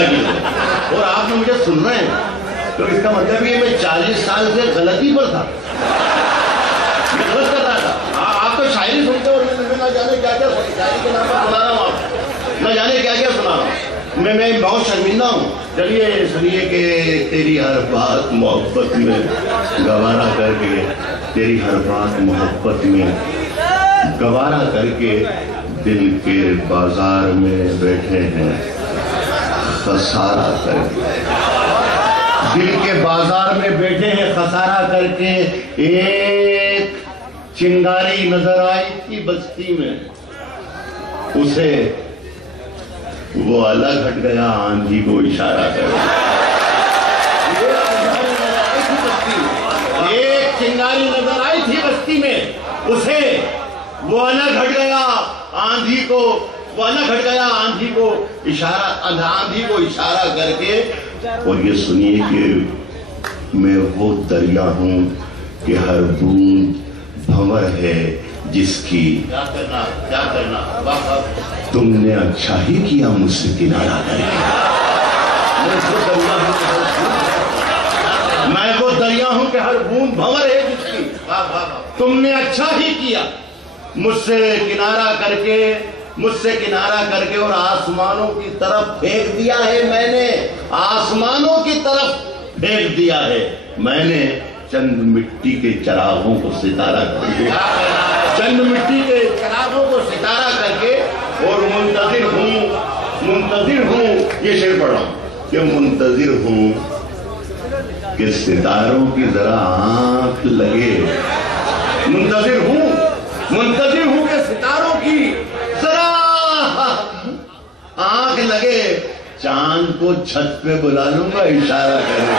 अल्लाह की और आपने मुझे सुन रहे हैं, तो इसका मतलब ये मैं 40 साल से गलती पर था, गलत कर रहा था। आप तो शायरी सुनते हो और मैं ना जाने क्या क्या शायरी के नाम पर सुना रहा हूँ, आप ना जाने क्या क्या सुना रहा हूँ। मैं बहुत शर्मिंदा हूँ। चलिए सुनिए कि तेरी हर बात मोहब्बत में गवारा करके, तेरी हर बात मोहब्बत में गवारा करके दिल के बाजार में बैठे हैं खसारा करके, दिल के बाजार में बैठे हैं खसारा करके। एक चिंगारी नजर आई थी बस्ती में, उसे वो अलग हट गया आंधी को इशारा करके। एक चिंगारी नजर आई थी बस्ती में, उसे वो अलग हट गया आंधी को, वो अलग हट गया आंधी को इशारा, आंधी को इशारा करके। और ये सुनिए कि मैं वो दरिया हूं कि हर बूंद भंवर है जिसकी। क्या करना, क्या करना, तुमने अच्छा ही किया मुझसे किनारा करके। मैं वो दरिया हूं कि हर बूंद भंवर है जिसकी, तुमने अच्छा ही किया मुझसे किनारा करके, मुझसे किनारा करके। और आसमानों की तरफ फेंक दिया है मैंने, आसमानों की तरफ फेंक दिया है मैंने चंद मिट्टी के चरागों को सितारा करके, चंद मिट्टी के चरागों को सितारा करके। और मुंतजिर हूँ, ये शेर पढ़ रहा हूं कि मुंतजिर हूँ कि सितारों की जरा आंख लगे। मुंतजिर हूँ कि सितारों की जरा आंख लगे, चांद को छत पे बुला लूंगा इशारा करे।